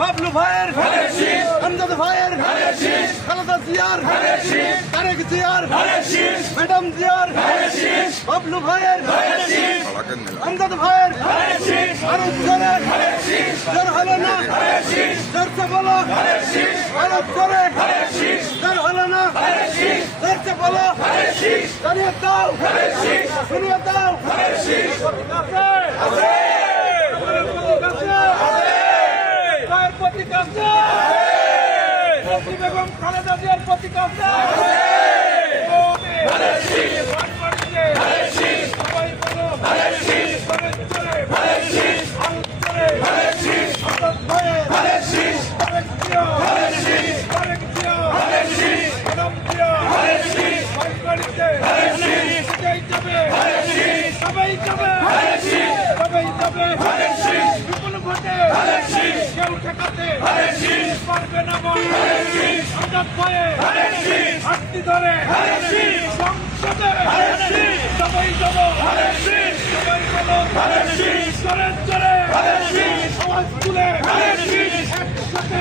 বাবলু ভাইয়ের আমজাদ ভাইয়ের খালেদা জিয়ার তারেক জিয়ার ম্যাডাম জিয়ার বাবলু ভাইয়ের আমজাদ ভাইয়ের আরোপ করে তোর হলো না করতে বলো আরোপ করে তোর হলো করতে বলো। দাঁড়িয়ে দাও। শুনিয়ে দাও। কার প্রতীক আছে। বেগম খালেদা জিয়ার প্রতীক আছে। যাবে সবাই যাবে বিপুল ভোটে কেউ ঠেকাতে পারবে না হঠাৎ ভয়ে হাতটি ধরে সংসদে সবাই যাব সবাই বলো জোরে জোরে আওয়াজ তুলে একসাথে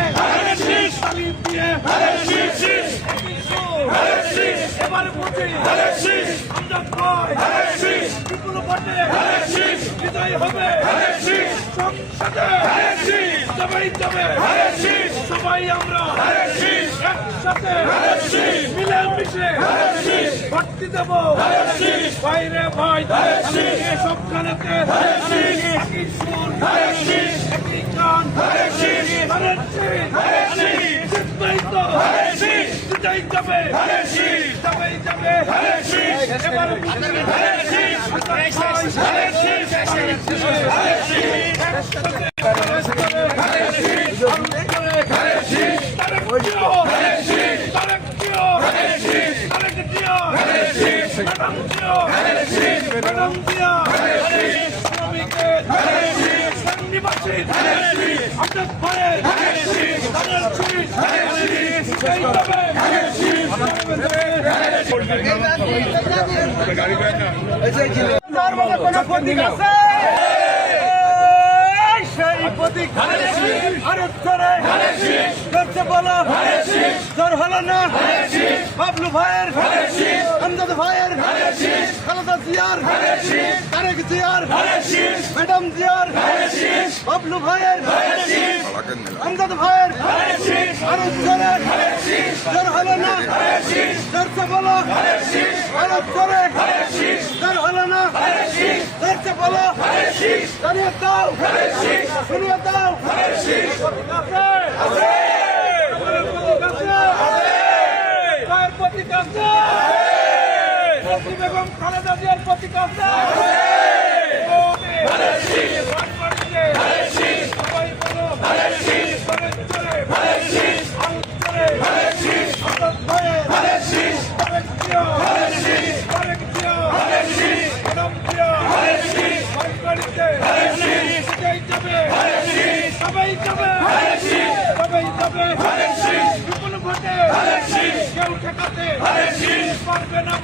তালিম দিয়ে এবার বুঝি আমরা ভয় বিপুল ভোটে বিজয় হবে সংসদে সবাই আমরা একসাথে মিলে মিশে ভর্তি দেব বাইরে ভয় এসব খানেতে একই সুর একই গান জিতবেই তো জিতাই যাবে যাবেই যাবে এবার তার মধ্যে কোনো প্রতীক আছে সেই প্রতীক আরোপ করে করতে বলো তোর হলো না বাবলু ভাইয়ের আমজাদ ভাইয়ের খালেদা জিয়ার তারেক জিয়ার ম্যাডাম জিয়ার বাবলু ভাইয়ের আমজাদ ভাইয়ের আরোপ করে না করতে বলো। আরোপ করে তোর হলো না। করতে বলো। দাঁড়িয়ে দাও। শুনিয়ে দাও। প্রতীক আছে। বেগম খালেদা জিয়ার প্রতীক আছে। ভোটে কোন ভোটে কেউ ঠেকাতে। পারবে না